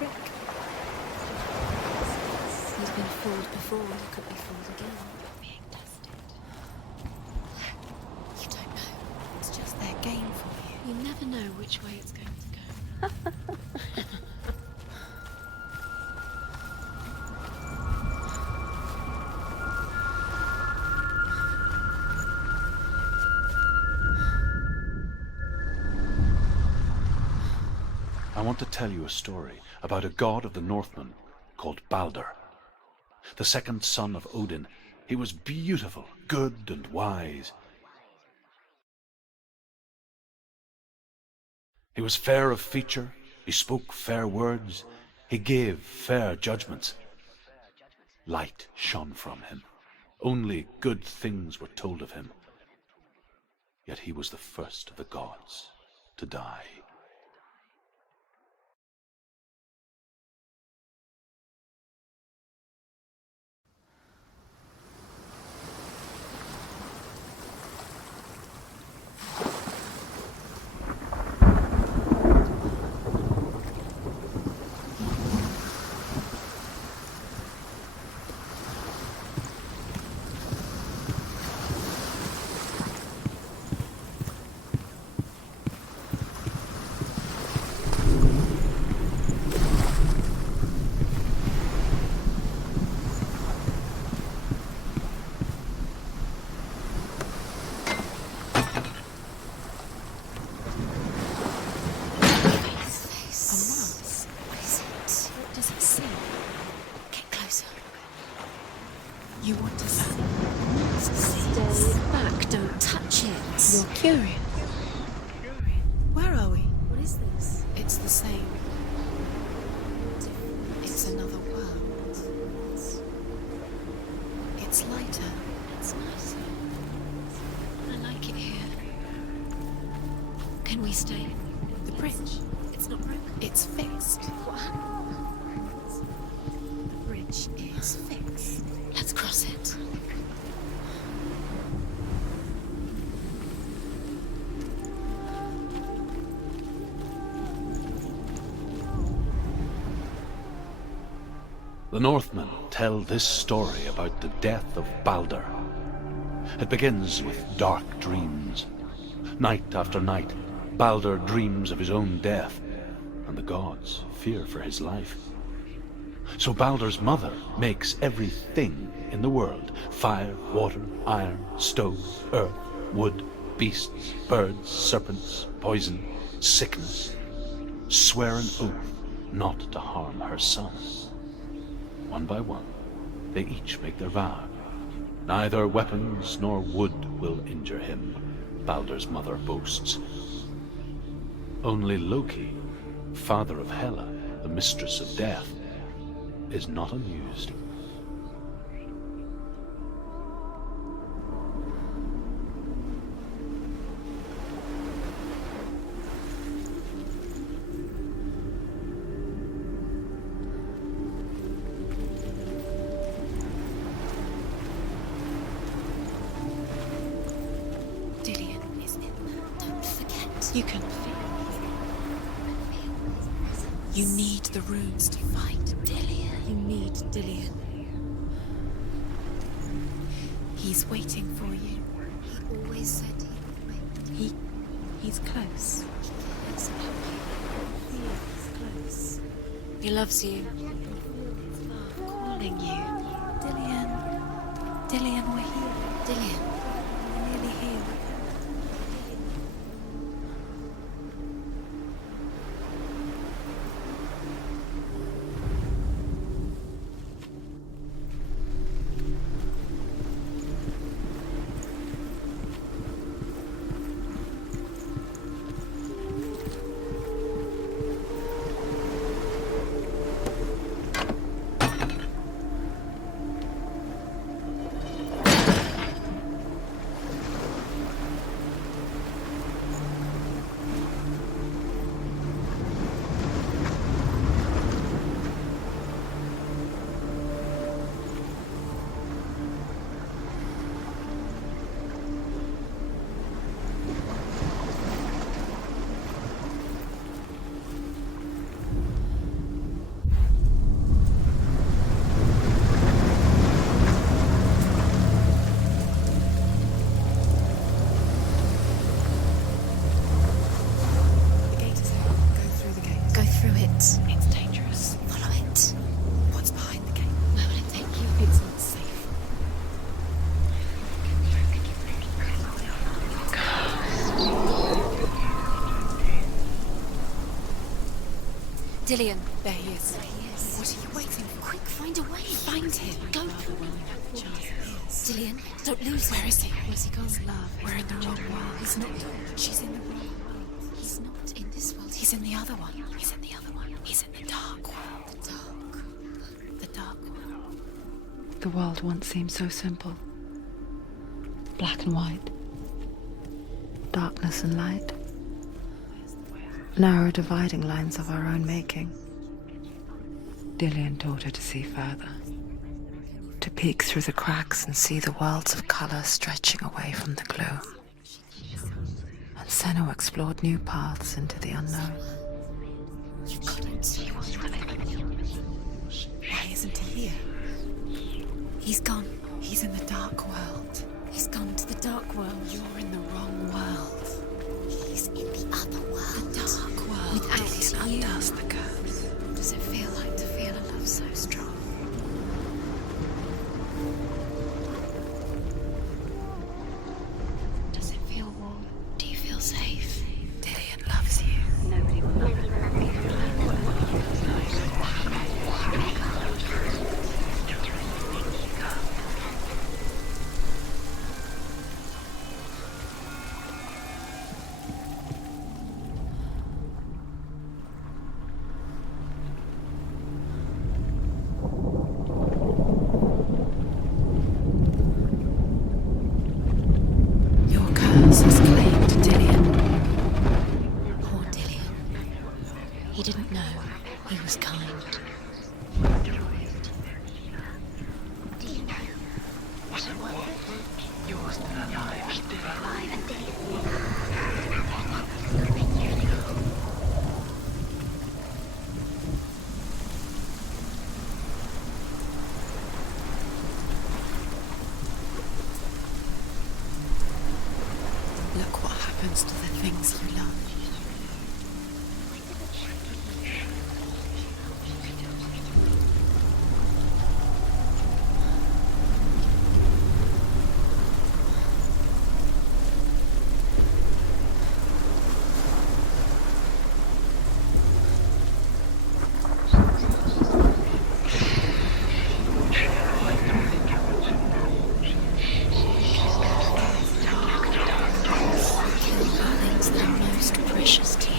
trick. He's been fooled before, you could be fooled again. Being tested. You don't know. It's just their game for you. You never know which way it's going to go. I want to tell you a story about a god of the Northmen called Balder. The second son of Odin, he was beautiful, good and wise. He was fair of feature, he spoke fair words, he gave fair judgments. Light shone from him. Only good things were told of him. Yet he was the first of the gods to die. You want to see? Stay back, don't touch it. You're curious. Where are we? What is this? It's the same. It's another world. It's lighter. It's nicer. I like it here. Can we stay? The bridge. It's not broken. It's fixed. What? The bridge is fixed. Let's cross it. The Northmen tell this story about the death of Balder. It begins with dark dreams. Night after night, Balder dreams of his own death, and the gods fear for his life. So Balder's mother makes everything in the world: fire, water, iron, stone, earth, wood, beasts, birds, serpents, poison, sickness, swear an oath not to harm her son. One by one, they each make their vow. Neither weapons nor wood will injure him, Balder's mother boasts. Only Loki, father of Hela, the mistress of death, is not amused. Dillion is in there. Don't forget. You can feel. You need the runes to fight Dillion. You need Dillion. He's waiting for you. He always said he would wait. He's close. He cares about you. He is close. He loves you. His love calling you. Dillion. Dillion, we're here. Dillion. We're nearly here. Dillion, there he is. What are you waiting for? Quick, find a way. Find him. Go. Dillion, don't lose him. Where is he? Where's he gone? Love. We're in the wrong world. He's not. She's in the wrong world. He's not in this world. He's in the other one. He's in the other one. He's in the dark world. The dark world. The world once seemed so simple. Black and white. Darkness and light. Narrow dividing lines of our own making. Dillion taught her to see further. To peek through the cracks and see the worlds of colour stretching away from the gloom. And Senua explored new paths into the unknown. You couldn't see what's Why isn't he here? He's gone. He's in the dark world. He's gone to the dark world. You're in the wrong world. He's in the other world. The dark world. Without you. Undoes the curse. Does it feel like to feel a love so strong? Does it feel warm? Do you feel safe? Dillion loves you. Nobody will love you. Your curse has claimed Dillion. Poor Dillion. He didn't know. He was kind. Look what happens to the things you love. Things that are most precious to you.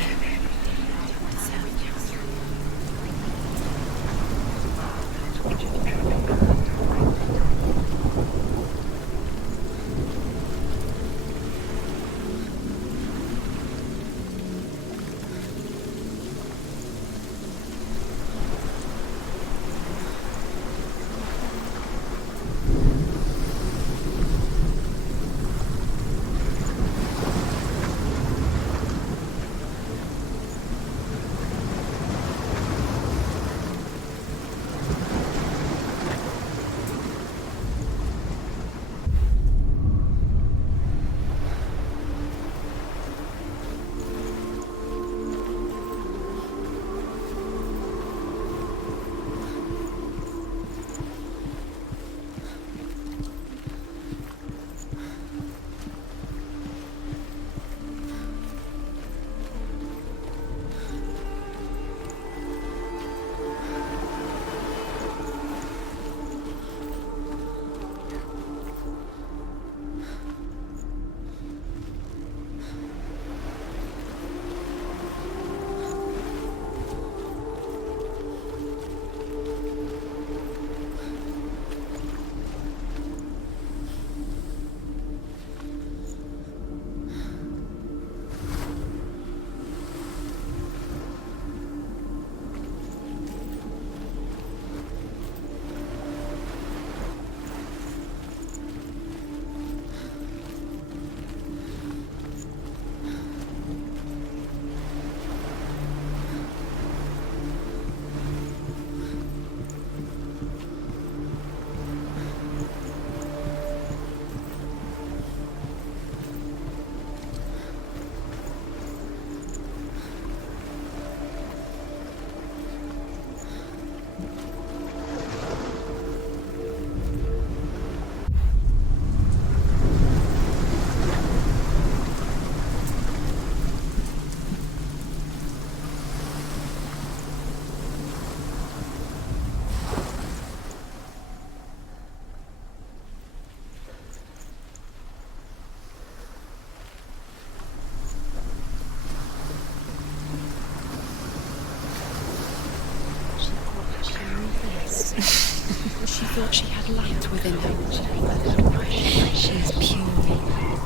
thought she had light within her. She is pure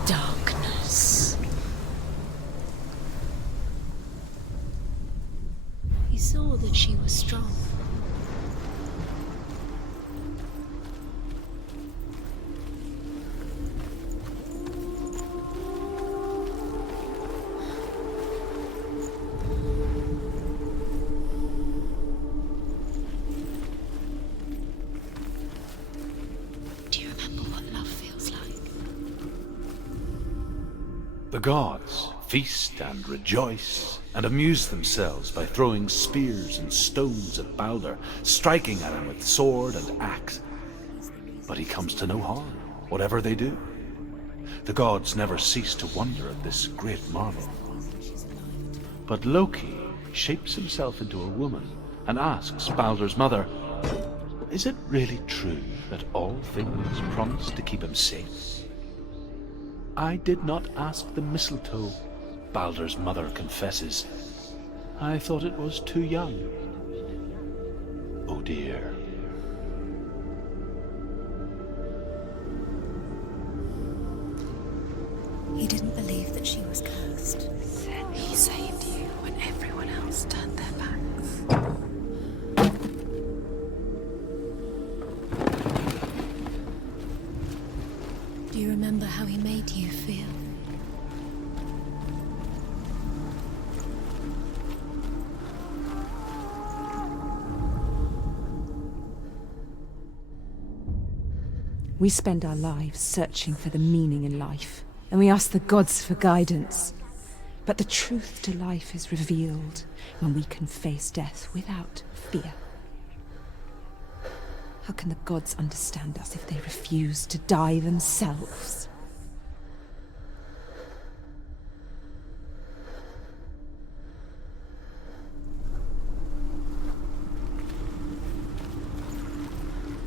darkness. He saw that she was strong. The gods feast and rejoice and amuse themselves by throwing spears and stones at Balder, striking at him with sword and axe. But he comes to no harm, whatever they do. The gods never cease to wonder at this great marvel. But Loki shapes himself into a woman and asks Balder's mother, is it really true that all things promise to keep him safe? I did not ask the mistletoe, Balder's mother confesses. I thought it was too young. Oh dear. He didn't believe that she was cursed. He saved you when everyone else turned their backs. Do you remember how he made you feel? We spend our lives searching for the meaning in life, and we ask the gods for guidance. But the truth to life is revealed when we can face death without fear. How can the gods understand us if they refuse to die themselves?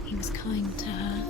He was kind to her.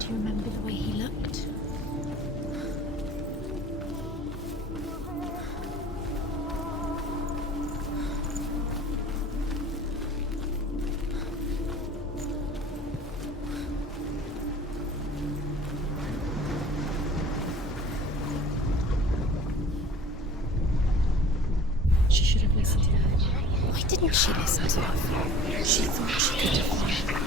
Do you remember the way he looked? She should have listened to her. Why didn't she listen to her? She thought she could defy her.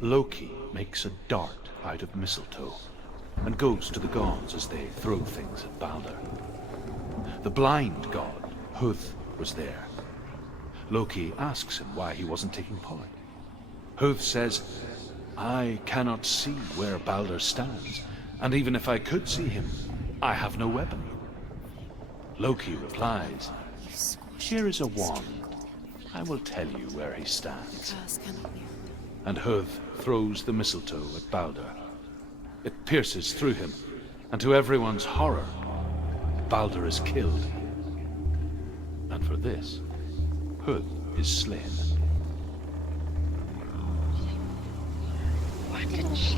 Loki makes a dart out of mistletoe and goes to the gods as they throw things at Balder. The blind god, Huth, was there. Loki asks him why he wasn't taking part. Huth says, I cannot see where Balder stands, and even if I could see him, I have no weapon. Loki replies, here is a wand. I will tell you where he stands. And Huth throws the mistletoe at Balder. It pierces through him, and to everyone's horror, Balder is killed. And for this, Huth is slain. Why didn't she?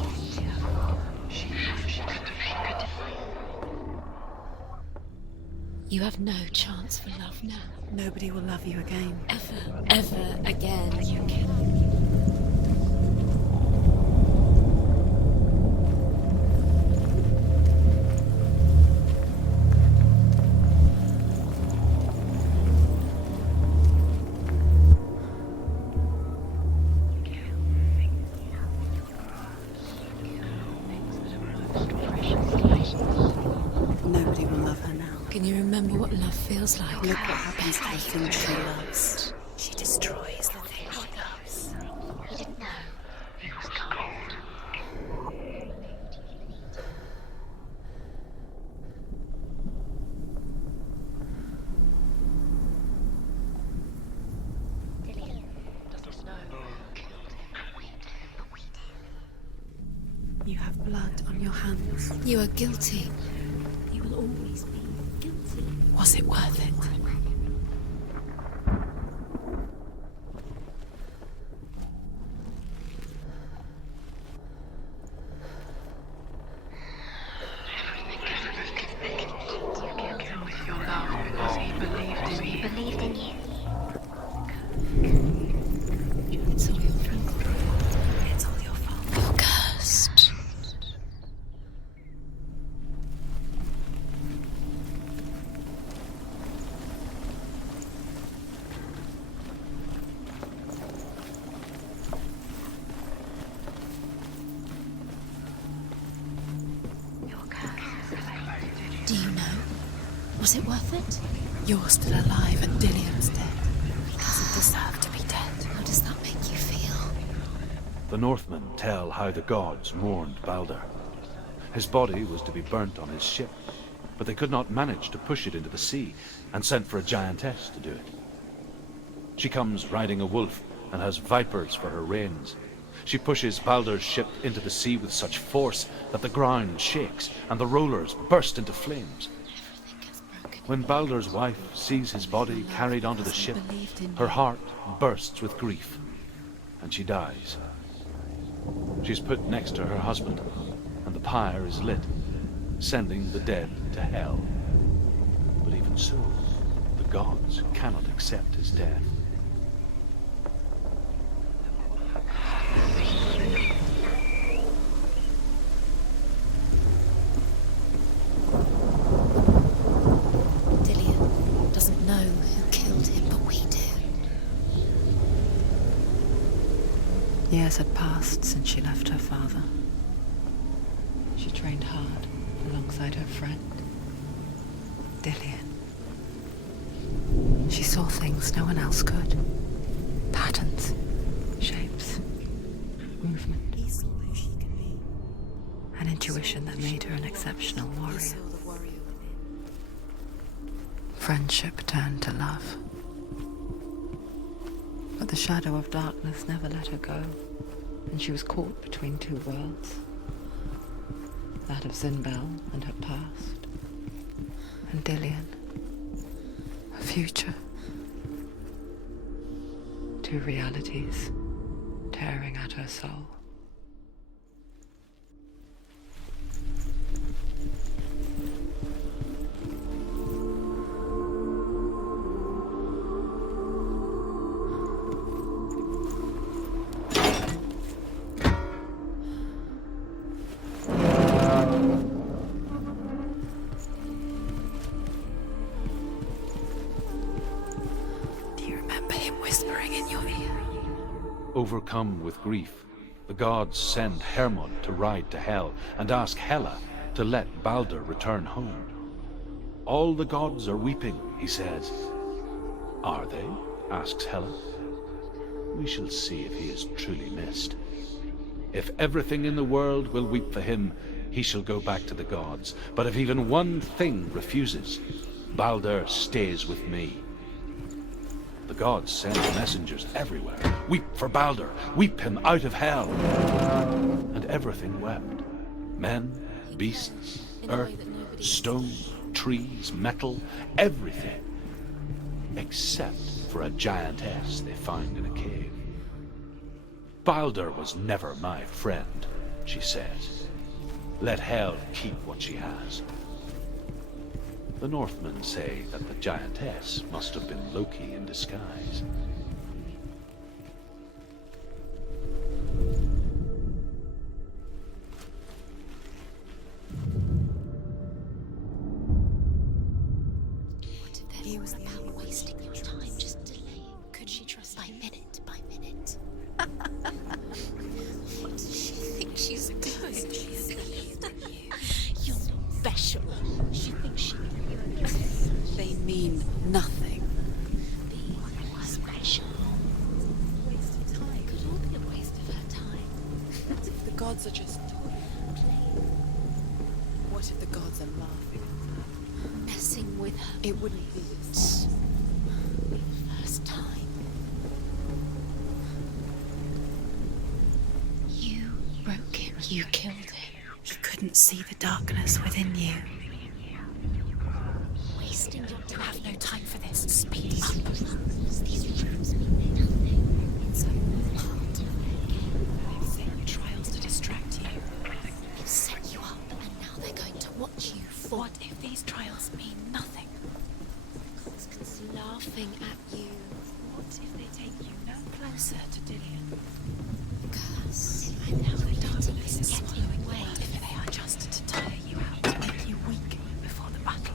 You have no chance for love now. Nobody will love you again. Ever again. You can. Nobody will love her now. Can you remember what love feels like? Look what happens to the things she loves. She destroys the thing she loves. He didn't know. He was cold. You have blood on your hands. You are guilty. You will always be guilty. Was it worth it? It's all your fault. It's all your fault. You're cursed. Do you know? Was it worth it? You're still alive and Dillian's dead. He doesn't deserve to be dead. How does that make you feel? The Northmen tell how the gods mourned Balder. His body was to be burnt on his ship, but they could not manage to push it into the sea, and sent for a giantess to do it. She comes riding a wolf and has vipers for her reins. She pushes Balder's ship into the sea with such force that the ground shakes and the rollers burst into flames. When Balder's wife sees his body carried onto the ship, her heart bursts with grief, and she dies. She's put next to her husband, and the pyre is lit, sending the dead to hell. But even so, the gods cannot accept his death. Dillian doesn't know who killed him, but we do. Years had passed since she left her father. She trained hard alongside her friend, Dillian. She saw things no one else could. Patterns, shapes, movement. He saw who she could be. An intuition that made her an exceptional He warrior. saw the warrior within. Friendship turned to love. But the shadow of darkness never let her go, and she was caught between two worlds. That of Zinbel and her past, and Dillian, her future. Two realities tearing at her soul. Overcome with grief, the gods send Hermod to ride to Hell and ask Hela to let Balder return home. All the gods are weeping, he says. Are they? Asks Hela. We shall see if he is truly missed. If everything in the world will weep for him, he shall go back to the gods. But if even one thing refuses, Balder stays with me. The gods send messengers everywhere. Weep for Balder, weep him out of hell. And everything wept. Men, beasts, earth, stone, trees, metal, everything. Except for a giantess they find in a cave. Balder was never my friend, she says. Let hell keep what she has. The Northmen say that the giantess must have been Loki in disguise. What if there was about wasting your time, just delaying? Could she trust by minute by minute? What does she think she's doing? She's believed in you. You're special. She thinks she They mean nothing. be special. Waste of time. Could all be a waste of her time. What if the gods are just toying? What if the gods are laughing? Messing with her. It wouldn't be It's the first time. You broke him. You killed him. You couldn't see the darkness within you. Wasting your time. Have no time for this. Speed up. These rooms mean nothing. It's so hard to forget. They've set trials to distract you. They've set you up, and now they're going to watch you fall. What if these trials mean nothing? Constance laughing at you. What if they take you no closer to Dillian? Curse. And now the darkness is Getting swallowing away. what if they are just to tire you out, to make you weak before the battle?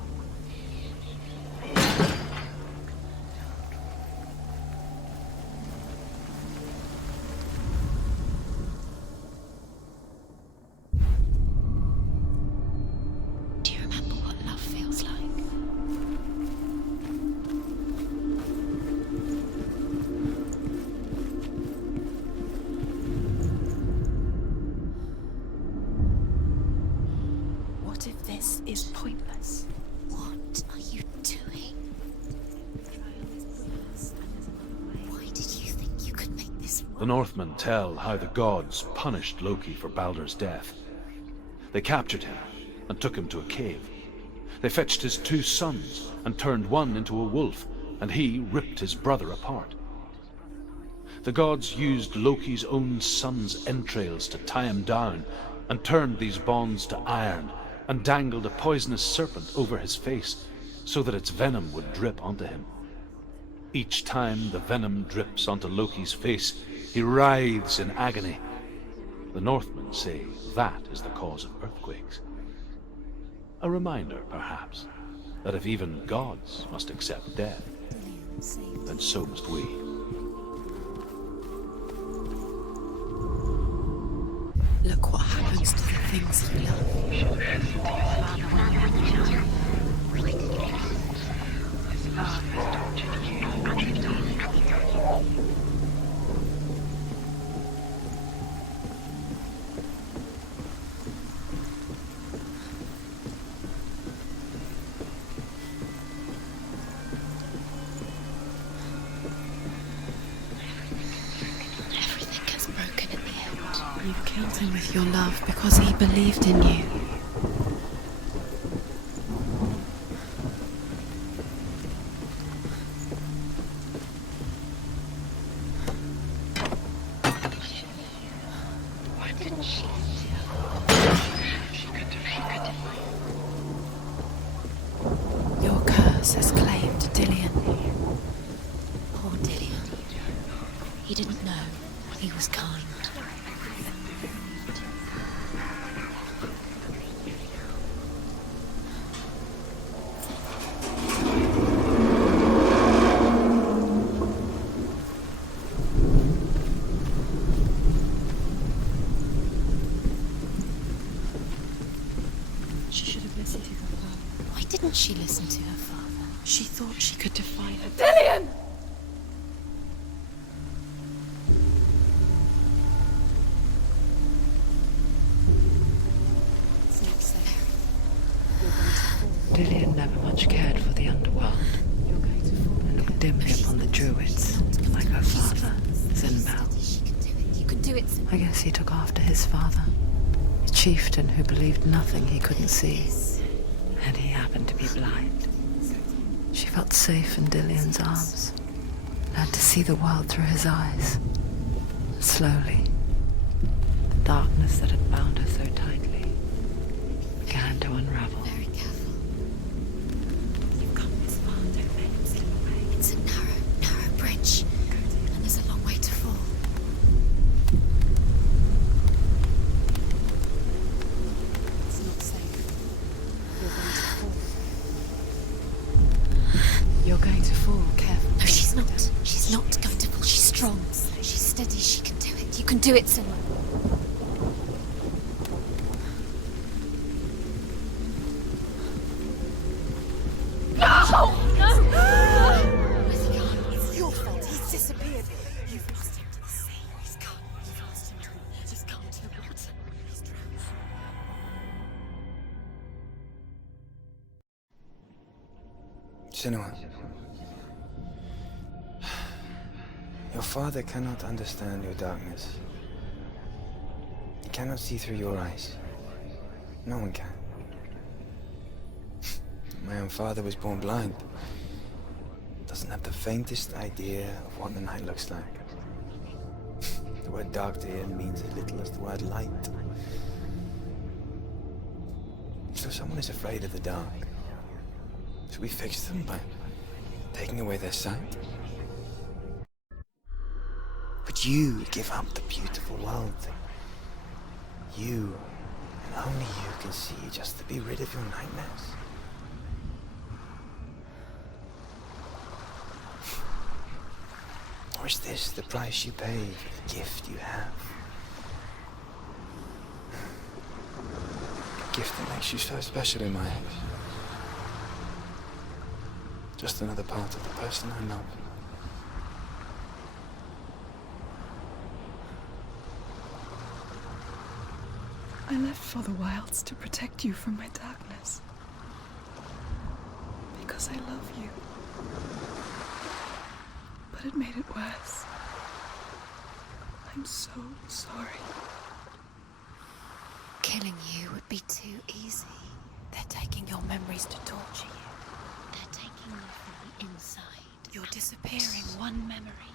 Do you remember what love feels like? What if this is pointless? What are you doing? Why did you think you could make this work? The Northmen tell how the gods punished Loki for Baldur's death. They captured him and took him to a cave. They fetched his 2 sons and turned one into a wolf, and he ripped his brother apart. The gods used Loki's own son's entrails to tie him down, and turned these bonds to iron, and dangled a poisonous serpent over his face, so that its venom would drip onto him. Each time the venom drips onto Loki's face, he writhes in agony. The Northmen say that is the cause of earthquakes. A reminder, perhaps, that if even gods must accept death, then so must we. Look what happens to the things you love. Everything gets broken in the end. You killed him with your love because he believed in you. Why didn't she? Your curse has claimed Dillian. Poor Dillian. He didn't know. He was kind. She should have listened to her father. Why didn't she listen to her father? She thought she could defy her. Dillian! Dillian never much cared for the underworld, and looked dimly upon the druids, like her father, Zinbel. You could do it. I guess he took after his father, a chieftain who believed nothing he couldn't see, and he happened to be blind. She felt safe in Dillian's arms, learned to see the world through his eyes. Slowly, the darkness that had bound her so tightly began to unravel. Very careful. going to fall, careful. No, she's not. She's not going to fall. She's strong. She's steady. She can do it. You can do it, Senua. Where's he gone? It's your fault. He's disappeared. You've lost him to the sea. He's gone. You've lost him to the... He's gone to the water. He's drowned. Senua, your father cannot understand your darkness. He cannot see through your eyes. No one can. My own father was born blind. Doesn't have the faintest idea of what the night looks like. The word dark to him means as little as the word light. So if someone is afraid of the dark, should we fix them by taking away their sight? Would you give up the beautiful world that you, and only you, can see just to be rid of your nightmares? Or is this the price you pay for the gift you have? A gift that makes you so special in my eyes. Just another part of the person I love. I left for the wilds to protect you from my darkness. Because I love you. But it made it worse. I'm so sorry. Killing you would be too easy. They're taking your memories to torture you. They're taking you from the inside. You're disappearing one memory